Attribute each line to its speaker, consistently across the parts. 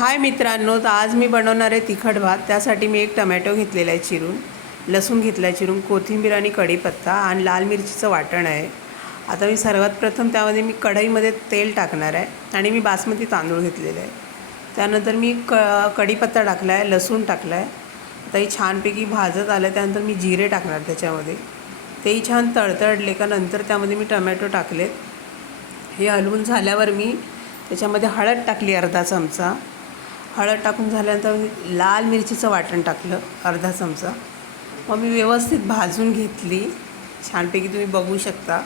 Speaker 1: हाय मित्रांनो तर आज मी बनवणार आहे तिखट भात. त्यासाठी मी एक टमॅटो घेतलेला आहे चिरून लसूण घेतला आहे चिरून कोथिंबीर आणि कढीपत्ता आणि लाल मिरचीचं वाटण आहे. आता मी सर्वात प्रथम त्यामध्ये मी कढईमध्ये तेल टाकणार आहे आणि मी बासमती तांदूळ घेतलेला आहे. त्यानंतर मी क कढीपत्ता टाकला आहे लसूण टाकला आहे. आता हे छानपैकी भाजत आलं त्यानंतर मी जिरे टाकणार त्याच्यामध्ये. तेही छान तळतळले का नंतर त्यामध्ये मी टमॅटो टाकलेत. हे हलवून झाल्यावर मी त्याच्यामध्ये हळद टाकली अर्धा चमचा. हळद टाकून झाल्यानंतर मी लाल मिरचीचं वाटण टाकलं अर्धा चमचा. मग मी व्यवस्थित भाजून घेतली. छानपैकी तुम्ही बघू शकता.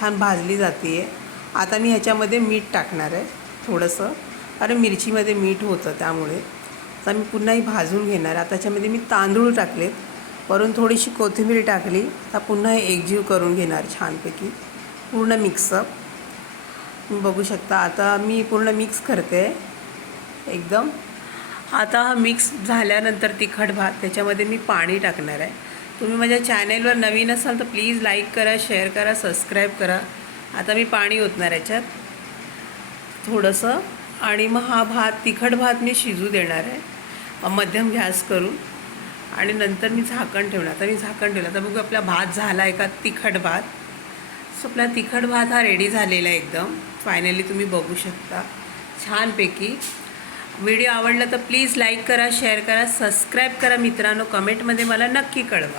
Speaker 1: छान भाजली जाते आहे आता मी ह्याच्यामध्ये मीठ टाकणार आहे थोडंसं. कारण मिरचीमध्ये मीठ होतं त्यामुळे. आता मी पुन्हाही भाजून घेणार. आता त्याच्यामध्ये मी तांदूळ टाकलेत. वरून थोडीशी कोथिंबीर टाकली. आता पुन्हा हे एकजीव करून घेणार छानपैकी. पूर्ण मिक्सअप तुम्ही बघू शकता. आता मी पूर्ण मिक्स करते. एकदम. आता हा मिक्स झाल्यानंतर तिखट भात त्याच्यामध्ये मी पाणी टाकणार आहे. तुम्ही माझ्या चॅनेलवर नवीन असाल तर प्लीज लाईक करा शेअर करा सबस्क्राईब करा. आता मी पाणी ओतणार याच्यात. थोडंसं. आणि मग हा भात तिखट भात मी शिजू देणार आहे. मध्यम गॅस करून. आणि नंतर मी झाकण ठेवणार. आता मी झाकण ठेवलं. आता बघू आपला भात झाला आहे का? तिखट भात. सो आपला तिखट भात हा रेडी झालेला आहे एकदम. फायनली तुम्ही बघू शकता. छानपैकी. व्हिडिओ आवडला तर प्लीज लाईक करा शेअर करा सबस्क्राईब करा मित्रांनो. कमेंटमध्ये मला नक्की कळवा.